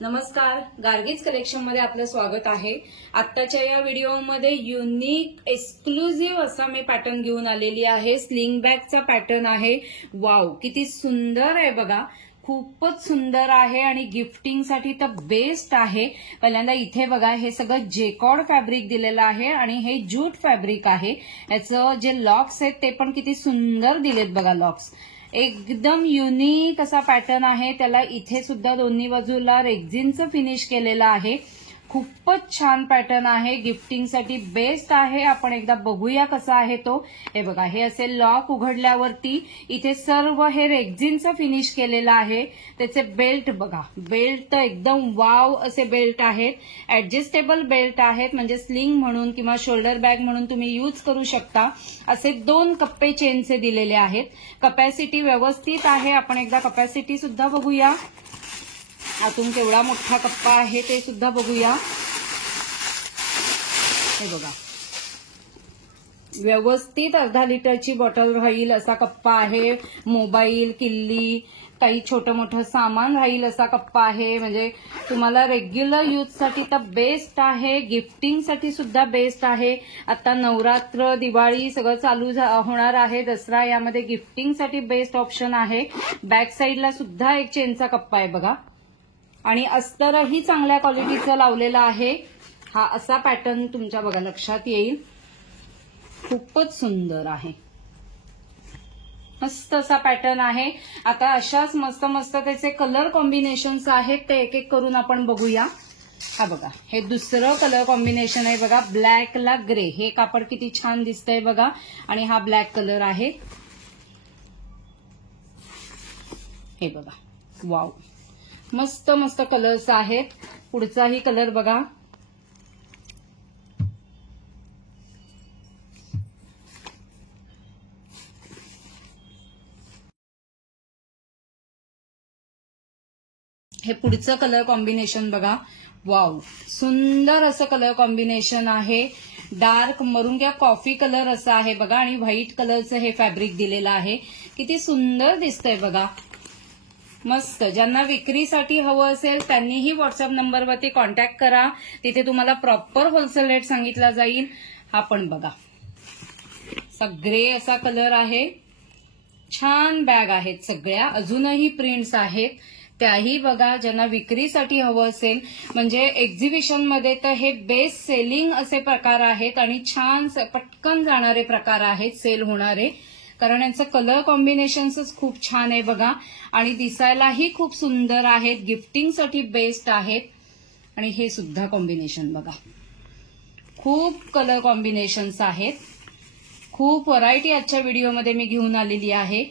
नमस्कार, गार्गीज कलेक्शन मध्ये आपलं स्वागत आहे। आत्ताच्या या व्हिडिओमध्ये युनिक एक्सक्लुझिव्ह असा मी पॅटर्न घेऊन आलेली आहे। स्लिंग बॅगचा पॅटर्न आहे। वाव, किती सुंदर आहे बघा, खूपच सुंदर आहे आणि गिफ्टिंग साठी तर बेस्ट आहे। पहिल्यांदा इथे बघा, हे सगळं जेकॉर्ड फॅब्रिक दिलेलं आहे आणि हे जूट फॅब्रिक आहे। याचं जे लॉक्स आहेत ते पण किती सुंदर दिलेत बघा, लॉक्स एकदम युनिक असा पॅटर्न आहे। त्याला इथे सुद्धा दोन्ही बाजूला रेक्झिनचं फिनिश केलेलं आहे। खूपच छान पॅटर्न आहे, गिफ्टिंग साठी बेस्ट आहे। आपण एकदा बघूया कसा आहे तो। हे बघा, हे असे लॉक उघडल्यावरती इथे सर्व हे रेक्झिनचं फिनिश केलेलं आहे। त्याचे बेल्ट बघा, बेल्ट तर एकदम वाव असे बेल्ट आहेत। ऍडजस्टेबल बेल्ट आहेत, म्हणजे स्लिंग म्हणून किंवा शोल्डर बॅग म्हणून तुम्ही यूज करू शकता। असे 2 कप्पे चेनचे दिलेले आहेत। कपॅसिटी व्यवस्थित आहे। आपण एकदा कपॅसिटी सुद्धा बघूया, आतून केवढा मोठा कप्पा आहे ते सुद्धा बघूया। हे बघा, व्यवस्थित अर्धा लिटरची बॉटल राहील असा कप्पा आहे। मोबाईल, किल्ली, काही छोटं मोठं सामान राहील असा कप्पा आहे। म्हणजे तुम्हाला रेग्युलर यूजसाठी तर बेस्ट आहे, गिफ्टिंगसाठी सुद्धा बेस्ट आहे। आता नवरात्र, दिवाळी सगळं चालू होणार आहे, दसरा, यामध्ये गिफ्टिंगसाठी बेस्ट ऑप्शन आहे। बॅक साईडला सुद्धा एक चेनचा कप्पा आहे बघा, आणि अस्तरही चांगल्या क्वालिटीचं लावलेलं आहे। हा असा पॅटर्न तुमच्या बघा लक्षात येईल, खूपच सुंदर आहे, मस्त असा पॅटर्न आहे। आता अशाच मस्त मस्त त्याचे कलर कॉम्बिनेशन्स आहेत, ते एक एक करून आपण बघूया। हा बघा, हे दुसरं कलर कॉम्बिनेशन आहे बघा, ब्लॅकला ग्रे। हे कापड किती छान दिसतंय बघा, आणि हा ब्लॅक कलर आहे। हे बघा, वाव, मस्त मस्त कलर्स आहेत। पुढचाही कलर बघा, हे पुढचं कलर कॉम्बिनेशन बघा, वाव, सुंदर असं कलर कॉम्बिनेशन आहे। डार्क मरून किंवा कॉफी कलर असं आहे बघा, आणि व्हाईट कलरचं हे फॅब्रिक दिलेलं आहे। किती सुंदर दिसतंय बघा, मस्त। ज्यांना विक्रीसाठी हवं असेल त्यांनीही व्हॉट्सअप नंबरवरती कॉन्टॅक्ट करा, तिथे तुम्हाला प्रॉपर होलसेल रेट सांगितला जाईल। हा पण बघा, ग्रे असा कलर आहे। छान बॅग आहेत सगळ्या, अजूनही प्रिंट्स आहेत त्याही बघा। ज्यांना विक्रीसाठी हवं असेल, म्हणजे एक्झिबिशन मध्ये तर हे बेस्ट सेलिंग असे प्रकार आहेत आणि छान पटकन जाणारे प्रकार आहेत, सेल होणारे, कारण यांचं कलर कॉम्बिनेशन्सच खूप छान आहे बघा, आणि दिसायलाही खूप सुंदर आहेत, गिफ्टिंगसाठी बेस्ट आहेत। आणि हे सुद्धा कॉम्बिनेशन बघा, खूप कलर कॉम्बिनेशन्स आहेत, खूप व्हरायटी आजच्या व्हिडिओमध्ये मी घेऊन आलेली आहे।